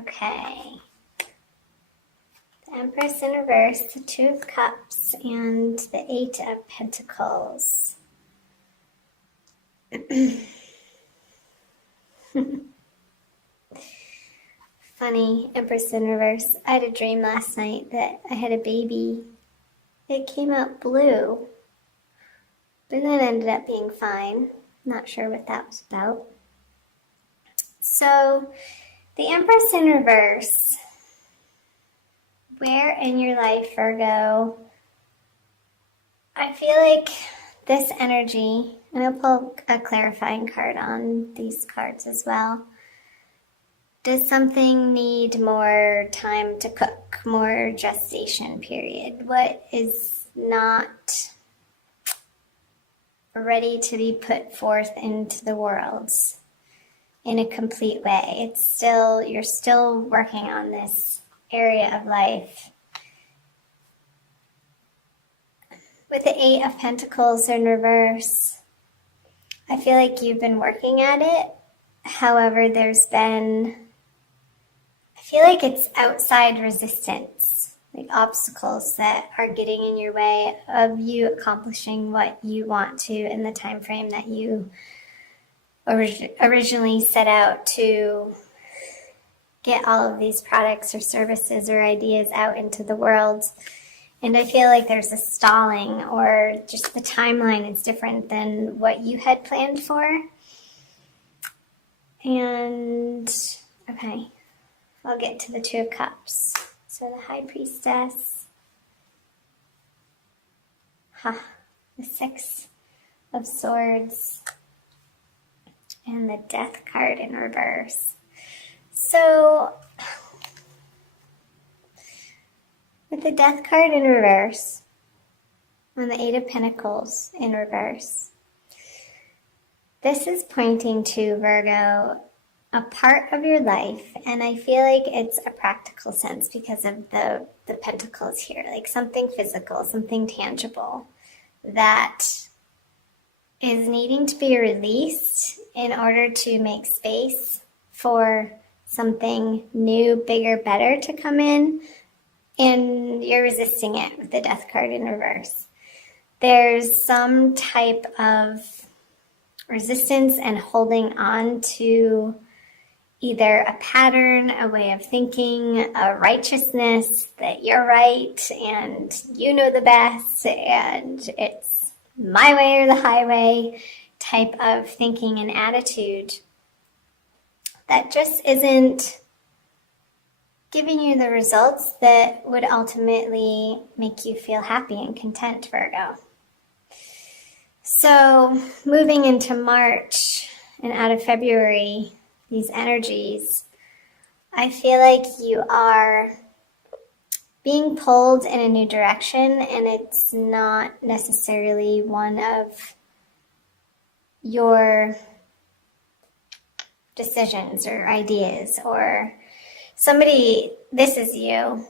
Okay. The Empress in reverse, the Two of Cups, and the Eight of Pentacles. Funny, Empress in reverse. I had a dream last night that I had a baby. It came out blue, but then ended up being fine. Not sure what that was about. So, the Empress in reverse. Where in your life, Virgo? I feel like this energy, and I'll pull a clarifying card on these cards as well. Does something need more time to cook, more gestation period? What is not ready to be put forth into the world in a complete way? You're still working on this area of life. With the Eight of Pentacles in reverse, I feel like you've been working at it. However, I feel like it's outside resistance, like obstacles that are getting in your way of you accomplishing what you want to in the time frame that you originally set out to get all of these products or services or ideas out into the world. And I feel like there's a stalling, or just the timeline is different than what you had planned for. And, okay, I'll get to the Two of Cups. So the High Priestess, the Six of Swords, and the Death card in reverse. So, with the Death card in reverse, and the Eight of Pentacles in reverse, this is pointing to, Virgo, a part of your life, and I feel like it's a practical sense because of the pentacles here, like something physical, something tangible that is needing to be released in order to make space for something new, bigger, better to come in, and you're resisting it with the Death card in reverse. There's some type of resistance and holding on to either a pattern, a way of thinking, a righteousness that you're right and you know the best and it's my way or the highway type of thinking and attitude that just isn't giving you the results that would ultimately make you feel happy and content, Virgo. So moving into March and out of February, these energies, I feel like you are being pulled in a new direction, and it's not necessarily one of your decisions or ideas, or this is you.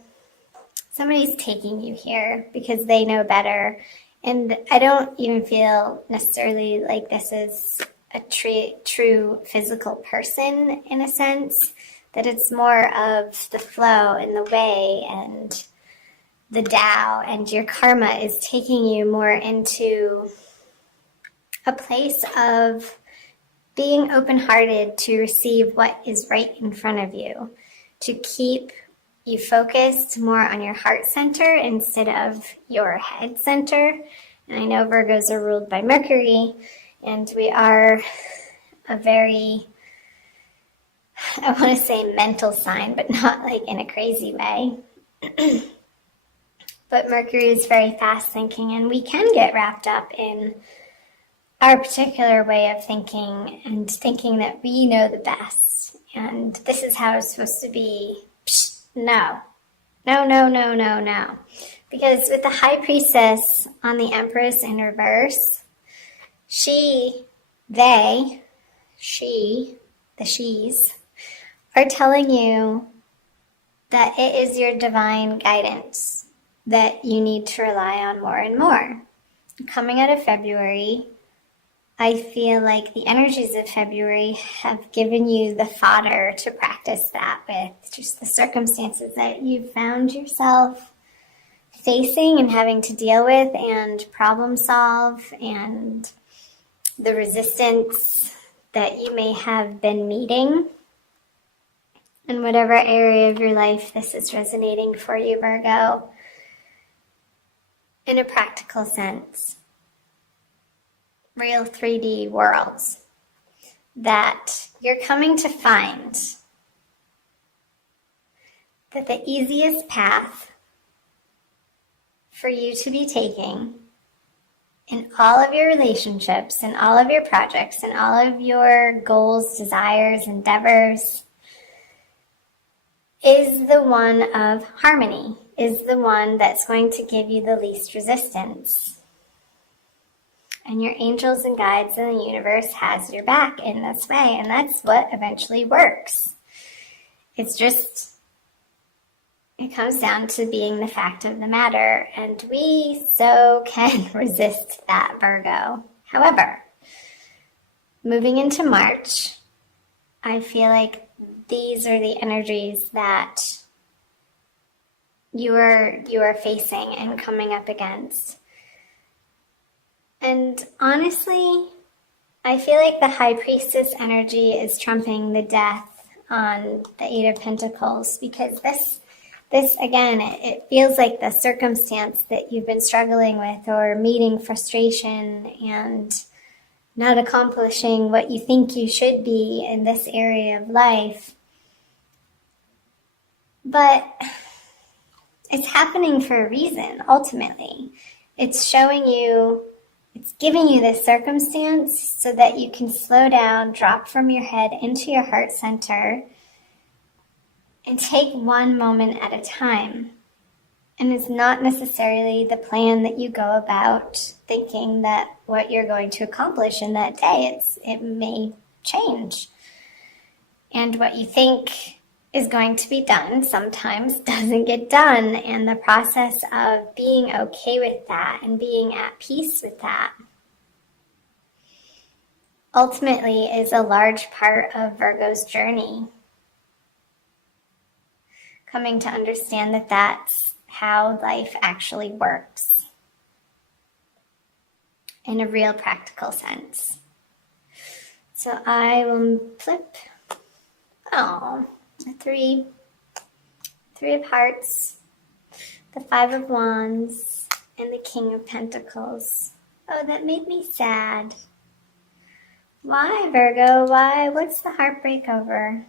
Somebody's taking you here because they know better. And I don't even feel necessarily like this is a true physical person in a sense, that it's more of the flow and the way and the Tao, and your karma is taking you more into a place of being open-hearted to receive what is right in front of you, to keep you focused more on your heart center instead of your head center. And I know Virgos are ruled by Mercury, and we are a very, I want to say mental sign, but not like in a crazy way. But Mercury is very fast thinking, and we can get wrapped up in our particular way of thinking and thinking that we know the best. And this is how it's supposed to be. Psh, no. No. Because with the High Priestess on the Empress in reverse, the she's, are telling you that it is your divine guidance that you need to rely on more and more. Coming out of February, I feel like the energies of February have given you the fodder to practice that with, just the circumstances that you've found yourself facing and having to deal with and problem solve, and the resistance that you may have been meeting. In whatever area of your life this is resonating for you, Virgo, in a practical sense, real 3D worlds, that you're coming to find that the easiest path for you to be taking in all of your relationships, in all of your projects, in all of your goals, desires, endeavors, is the one of harmony, is the one that's going to give you the least resistance. And your angels and guides in the universe has your back in this way, and that's what eventually works. It's just, it comes down to being the fact of the matter, and we so can resist that, Virgo. However, moving into March, I feel like these are the energies that you are facing and coming up against. And honestly, I feel like the High Priestess energy is trumping the death on the Eight of Pentacles, because this again, it feels like the circumstance that you've been struggling with or meeting frustration and not accomplishing what you think you should be in this area of life. But it's happening for a reason, ultimately. It's showing you, it's giving you this circumstance so that you can slow down, drop from your head into your heart center, and take one moment at a time. And it's not necessarily the plan that you go about thinking that what you're going to accomplish in that day, it may change. And what you think is going to be done sometimes doesn't get done. And the process of being okay with that and being at peace with that ultimately is a large part of Virgo's journey. Coming to understand that that's how life actually works in a real practical sense. So I will flip, the three of Hearts, the Five of Wands, and the King of Pentacles. Oh, that made me sad. Why, Virgo? Why? What's the heartbreak over?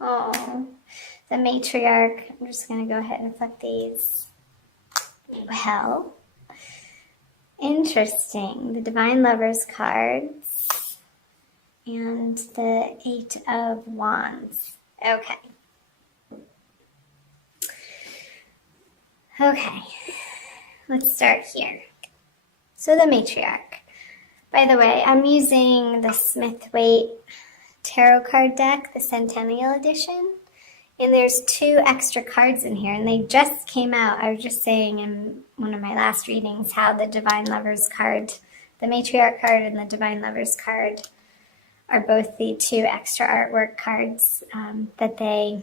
Oh, the Matriarch. I'm just going to go ahead and flip these. Well, interesting. The Divine Lovers cards and the Eight of Wands. Okay. Okay, let's start here. So the Matriarch. By the way, I'm using the Smith-Waite Tarot card deck, the Centennial Edition. And there's 2 extra cards in here, and they just came out. I was just saying in one of my last readings how the Divine Lovers card, the Matriarch card and the Divine Lovers card, are both the 2 extra artwork cards that they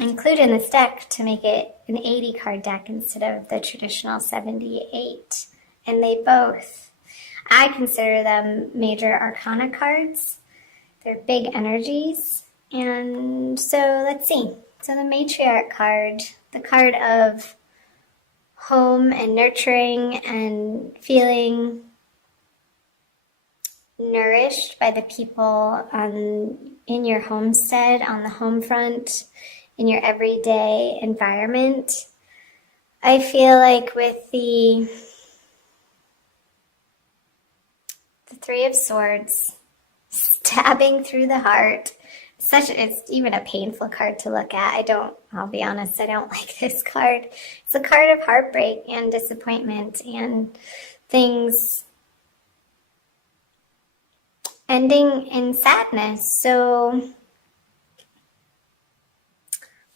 include in this deck to make it an 80 card deck instead of the traditional 78. And they both, I consider them major arcana cards. They're big energies. And so let's see. So the Matriarch card, the card of home and nurturing and feeling nourished by the people in your homestead, on the home front, in your everyday environment. I feel like with the Three of Swords stabbing through the heart, it's even a painful card to look at. I'll be honest, I don't like this card. It's a card of heartbreak and disappointment and things ending in sadness. So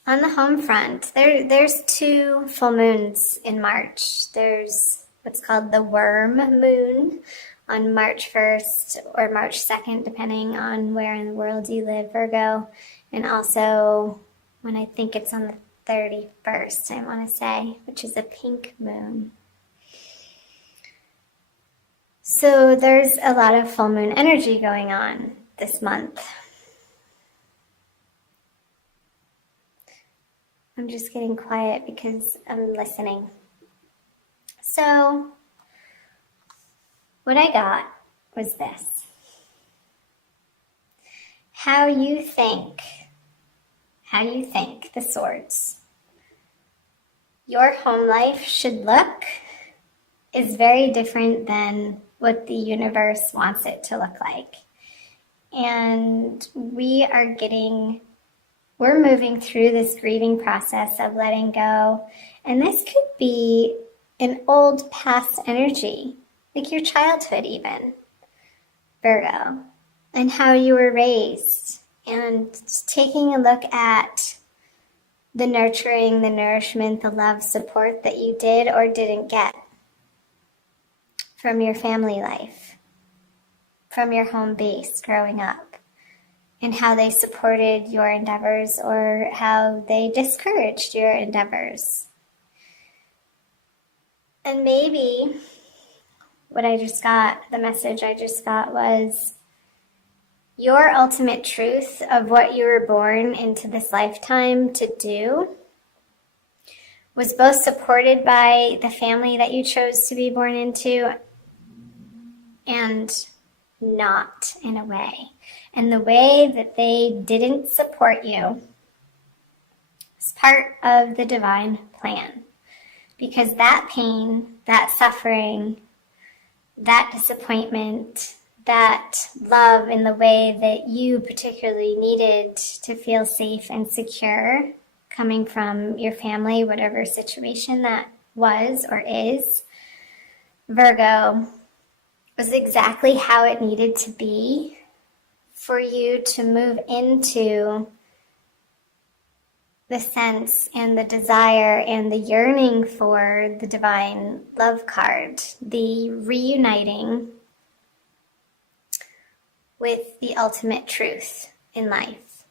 on the home front, there's 2 full moons in March. There's what's called the worm moon on March 1st or March 2nd, depending on where in the world you live, Virgo. And also when I think it's on the 31st, I want to say, which is a pink moon. So there's a lot of full moon energy going on this month. I'm just getting quiet because I'm listening. So what I got was this. How you think, the swords, your home life should look is very different than what the universe wants it to look like. And we're moving through this grieving process of letting go. And this could be an old past energy, like your childhood even, Virgo, and how you were raised, and taking a look at the nurturing, the nourishment, the love, support that you did or didn't get from your family life, from your home base growing up, and how they supported your endeavors or how they discouraged your endeavors. And maybe the message I just got was your ultimate truth of what you were born into this lifetime to do was both supported by the family that you chose to be born into and not, in a way. And the way that they didn't support you is part of the divine plan. Because that pain, that suffering, that disappointment, that love in the way that you particularly needed to feel safe and secure coming from your family, whatever situation that was or is, Virgo, was exactly how it needed to be for you to move into the sense and the desire and the yearning for the divine love card, the reuniting with the ultimate truth in life,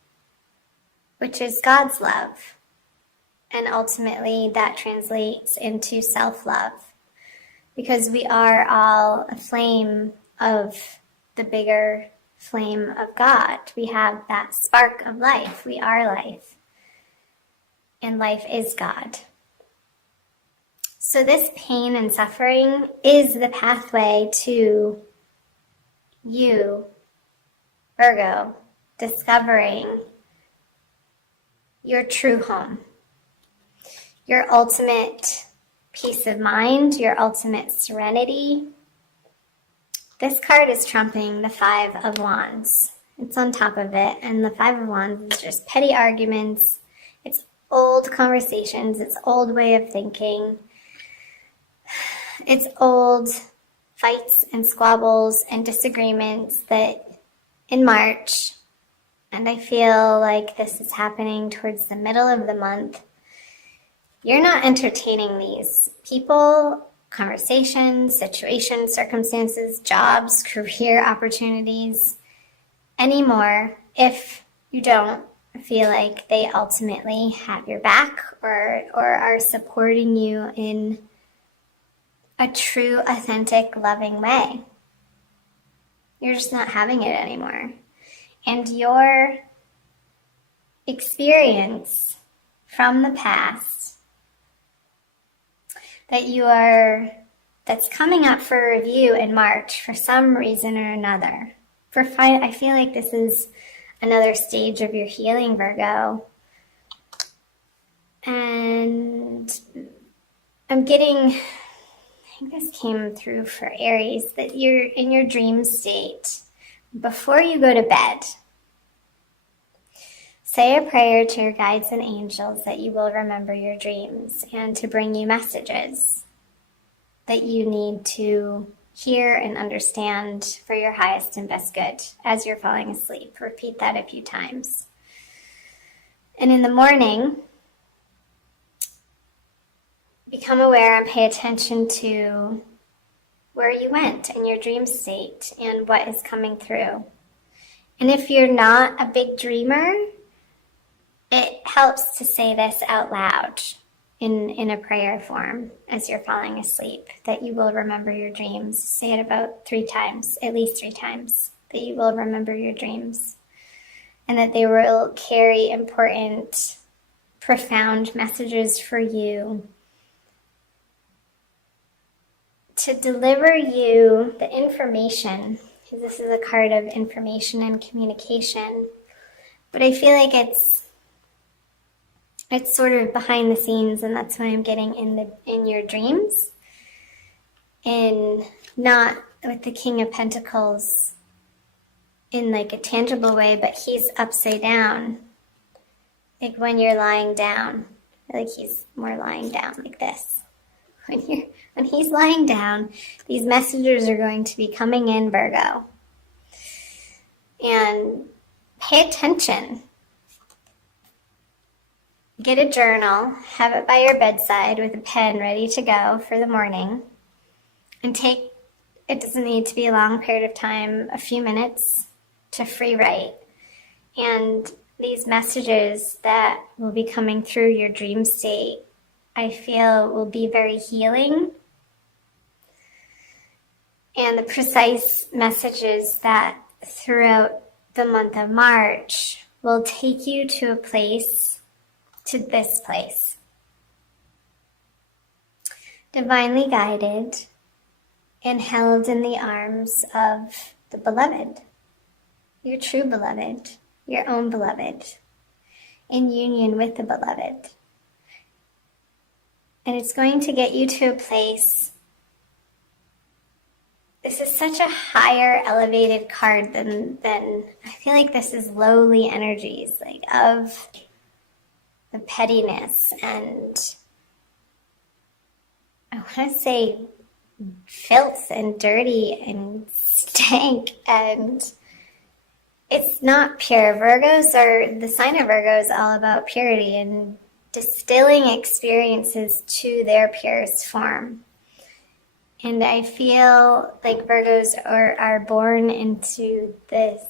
which is God's love. And ultimately that translates into self-love, because we are all a flame of the bigger flame of God. We have that spark of life. We are life. And life is God. So this pain and suffering is the pathway to you, Virgo, discovering your true home, your ultimate peace of mind, your ultimate serenity. This card is trumping the Five of Wands. It's on top of it, and the Five of Wands is just petty arguments. It's old conversations. It's old way of thinking. It's old fights and squabbles and disagreements that in March, and I feel like this is happening towards the middle of the month, you're not entertaining these people, conversations, situations, circumstances, jobs, career opportunities anymore if you don't feel like they ultimately have your back or are supporting you in a true, authentic, loving way. You're just not having it anymore. And your experience from the past that's coming up for review in March for some reason or another. I feel like this is another stage of your healing, Virgo. And I think this came through for Aries, that you're in your dream state. Before you go to bed, say a prayer to your guides and angels that you will remember your dreams and to bring you messages that you need to hear and understand for your highest and best good as you're falling asleep. Repeat that a few times. And in the morning, become aware and pay attention to where you went in your dream state and what is coming through. And if you're not a big dreamer, it helps to say this out loud in a prayer form as you're falling asleep, that you will remember your dreams. Say it about 3 times, at least 3 times, that you will remember your dreams, and that they will carry important, profound messages for you to deliver you the information, because this is a card of information and communication. But I feel like it's sort of behind the scenes, and that's what I'm getting in your dreams, and not with the King of Pentacles in like a tangible way, but he's upside down, like when you're lying down, like he's more lying down like this. When he's lying down, these messages are going to be coming in, Virgo, and pay attention. Get a journal, have it by your bedside with a pen ready to go for the morning, and it doesn't need to be a long period of time, a few minutes to free write. And these messages that will be coming through your dream state, I feel will be very healing. And the precise messages that throughout the month of March will take you to this place. Divinely guided and held in the arms of the beloved, your true beloved, your own beloved, in union with the beloved. And it's going to get you to a place. This is such a higher elevated card than I feel like this is lowly energies, like of the pettiness and I want to say filth and dirty and stank, and it's not pure. The sign of Virgo is all about purity and distilling experiences to their purest form. And I feel like Virgos are born into this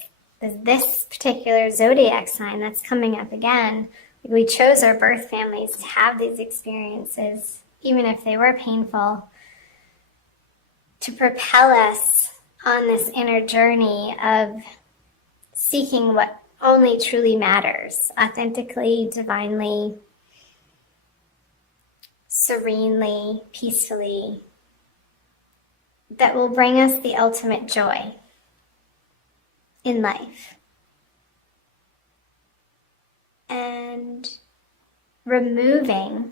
particular zodiac sign that's coming up again. We chose our birth families to have these experiences, even if they were painful, to propel us on this inner journey of seeking what only truly matters, authentically, divinely, serenely, peacefully, that will bring us the ultimate joy in life. And removing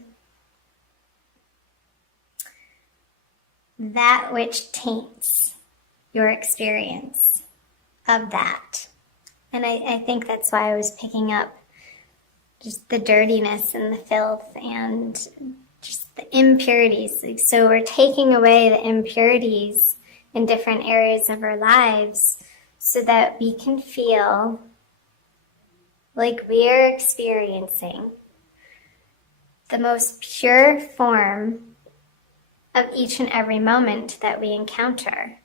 that which taints your experience of that. And I think that's why I was picking up just the dirtiness and the filth and just the impurities. So we're taking away the impurities in different areas of our lives so that we can feel like we are experiencing the most pure form of each and every moment that we encounter.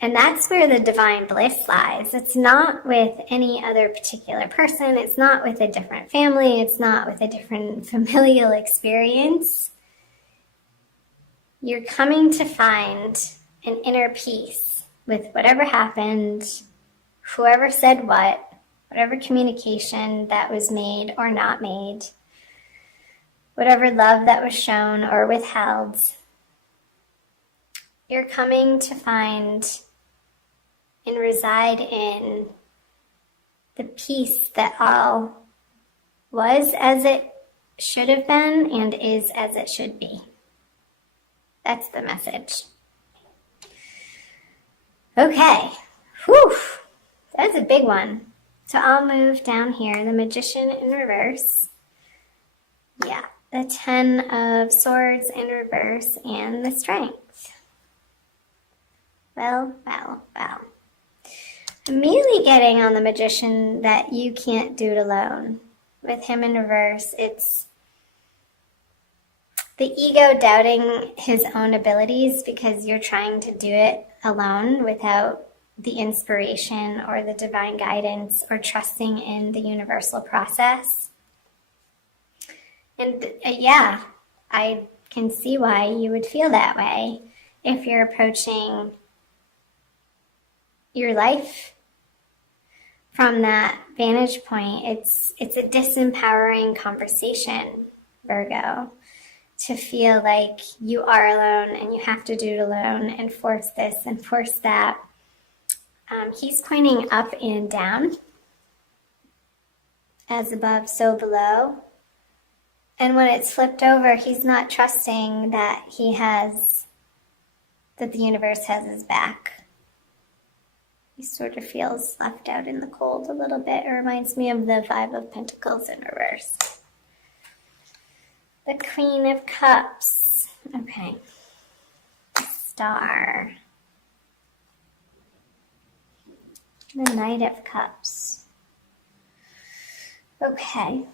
And that's where the divine bliss lies. It's not with any other particular person. It's not with a different family. It's not with a different familial experience. You're coming to find an inner peace with whatever happened, whoever said what, whatever communication that was made or not made, whatever love that was shown or withheld. You're coming to find and reside in the peace that all was as it should have been and is as it should be. That's the message. Okay. Whew. That's a big one. So I'll move down here. The Magician in reverse. Yeah. The 10 of Swords in reverse and the Strength. Well. Immediately getting on the Magician that you can't do it alone. With him in reverse, it's the ego doubting his own abilities because you're trying to do it alone without the inspiration or the divine guidance or trusting in the universal process. And yeah, I can see why you would feel that way if you're approaching your life from that vantage point. It's a disempowering conversation, Virgo, to feel like you are alone and you have to do it alone and force this and force that. He's pointing up and down, as above, so below. And when it's flipped over, he's not trusting that that the universe has his back. He sort of feels left out in the cold a little bit. It reminds me of the Five of Pentacles in reverse. The Queen of Cups. Okay. Star. The Knight of Cups. Okay.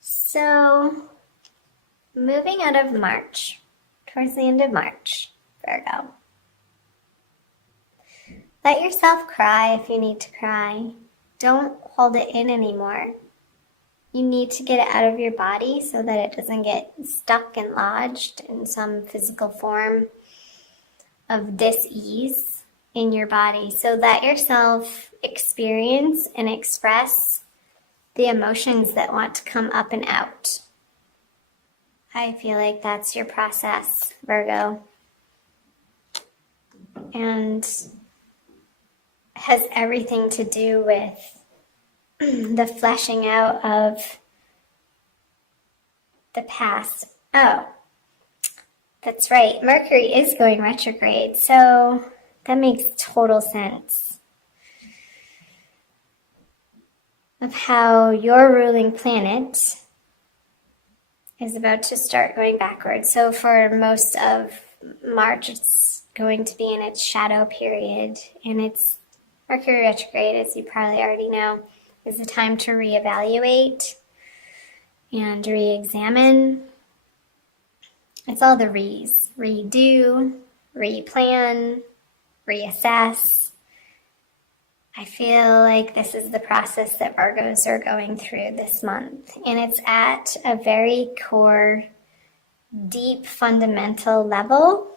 So, moving out of March, towards the end of March, Virgo. Let yourself cry if you need to cry. Don't hold it in anymore. You need to get it out of your body so that it doesn't get stuck and lodged in some physical form of dis-ease in your body. So let yourself experience and express the emotions that want to come up and out. I feel like that's your process, Virgo. And has everything to do with the fleshing out of the past. Oh, that's right. Mercury is going retrograde, so that makes total sense of how your ruling planet is about to start going backwards. So for most of March, it's going to be in its shadow period, and it's Mercury retrograde, as you probably already know, is a time to reevaluate and re-examine. It's all the re's. Redo, replan, reassess. I feel like this is the process that Virgos are going through this month. And it's at a very core, deep, fundamental level.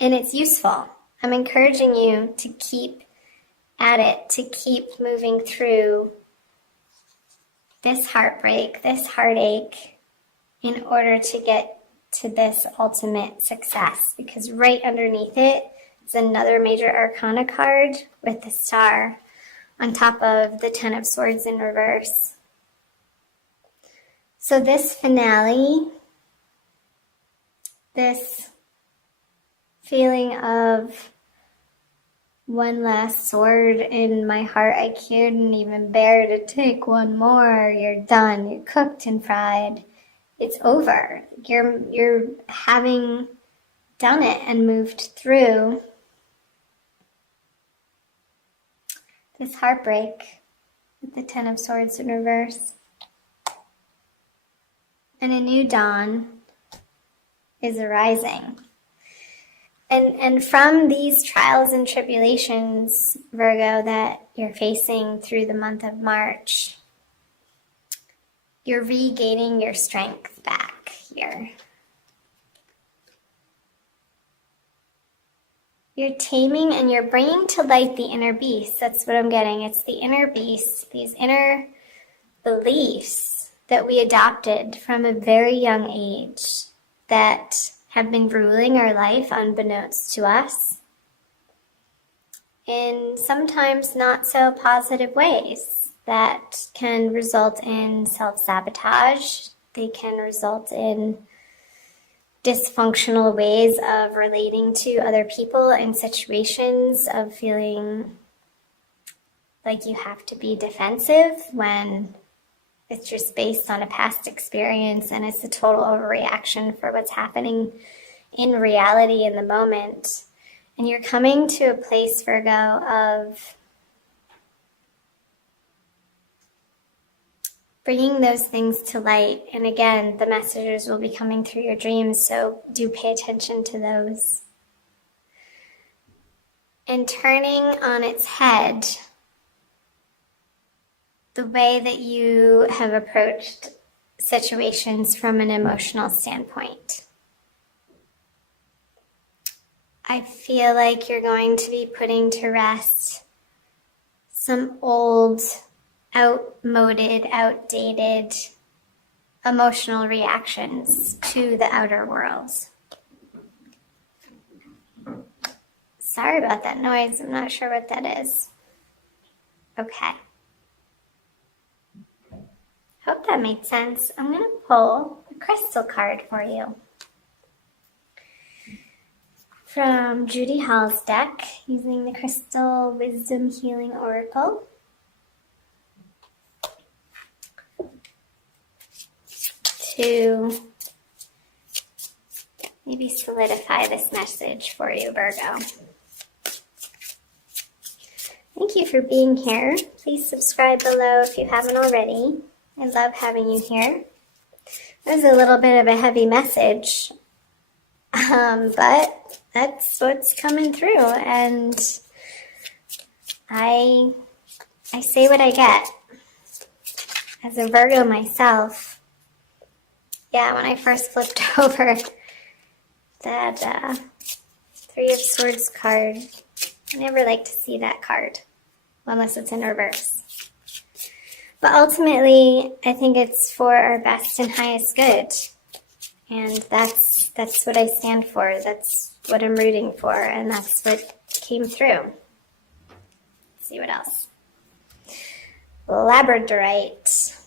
And it's useful. I'm encouraging you to keep at it, to keep moving through this heartbreak, this heartache, in order to get to this ultimate success. Because right underneath it is another major arcana card with the star on top of the Ten of Swords in reverse. So this finale, this feeling of one last sword in my heart, I couldn't even bear to take one more. You're done. You're cooked and fried. It's over. You're having done it and moved through this heartbreak with the Ten of Swords in reverse. And a new dawn is arising. And from these trials and tribulations, Virgo, that you're facing through the month of March, you're regaining your strength back here. You're taming and you're bringing to light the inner beast. That's what I'm getting. It's the inner beast, these inner beliefs that we adopted from a very young age that have been ruling our life unbeknownst to us in sometimes not so positive ways that can result in self-sabotage. They can result in dysfunctional ways of relating to other people in situations, of feeling like you have to be defensive when it's just based on a past experience and it's a total overreaction for what's happening in reality in the moment. And you're coming to a place, Virgo, of bringing those things to light. And again, the messages will be coming through your dreams, so do pay attention to those. And turning on its head the way that you have approached situations from an emotional standpoint. I feel like you're going to be putting to rest some old, outmoded, outdated emotional reactions to the outer world. Sorry about that noise. I'm not sure what that is. Okay. Hope that made sense. I'm going to pull a crystal card for you from Judy Hall's deck using the Crystal Wisdom Healing Oracle. To maybe solidify this message for you, Virgo. Thank you for being here. Please subscribe below if you haven't already. I love having you here. It was a little bit of a heavy message, but that's what's coming through, and I say what I get. As a Virgo myself, yeah, when I first flipped over that Three of Swords card, I never like to see that card, unless it's in reverse. But ultimately, I think it's for our best and highest good. And that's what I stand for. That's what I'm rooting for. And that's what came through. Let's see what else. Labradorite.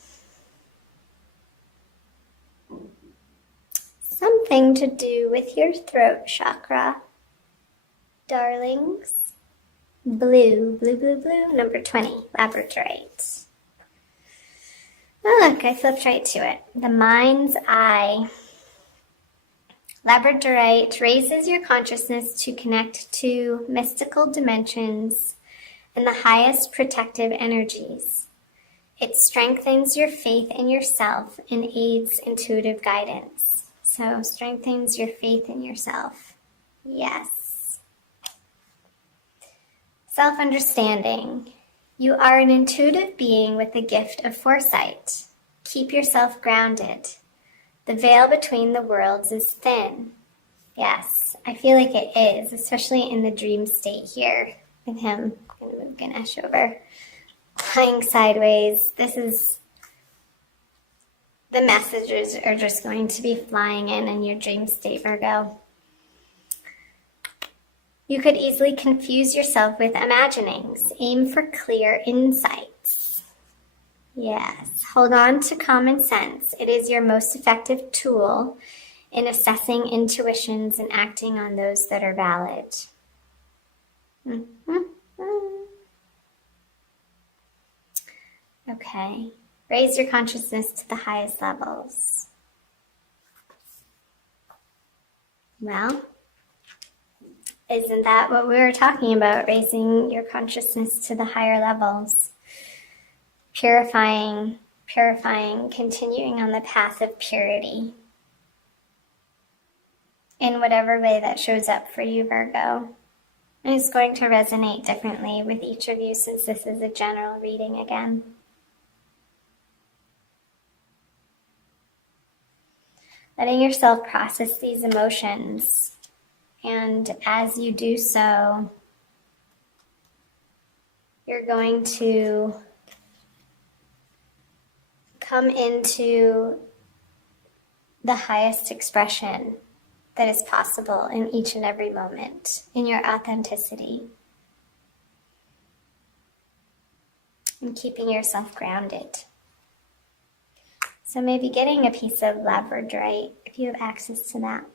Something to do with your throat chakra. Darlings. Blue, blue, blue, blue. Number 20. Labradorite. Oh, look, I flipped right to it. The mind's eye. Labradorite raises your consciousness to connect to mystical dimensions and the highest protective energies. It strengthens your faith in yourself and aids intuitive guidance. So, strengthens your faith in yourself. Yes. Self-understanding. You are an intuitive being with the gift of foresight. Keep yourself grounded. The veil between the worlds is thin. Yes, I feel like it is, especially in the dream state here with him. I'm going to move Ganesh over. Lying sideways. This is, the messages are just going to be flying in your dream state, Virgo. You could easily confuse yourself with imaginings. Aim for clear insights. Yes, hold on to common sense. It is your most effective tool in assessing intuitions and acting on those that are valid. Okay, raise your consciousness to the highest levels. Well, isn't that what we were talking about? Raising your consciousness to the higher levels. Purifying, continuing on the path of purity. In whatever way that shows up for you, Virgo. And it's going to resonate differently with each of you since this is a general reading again. Letting yourself process these emotions. And as you do so, you're going to come into the highest expression that is possible in each and every moment, in your authenticity. And keeping yourself grounded. So maybe getting a piece of labradorite if you have access to that.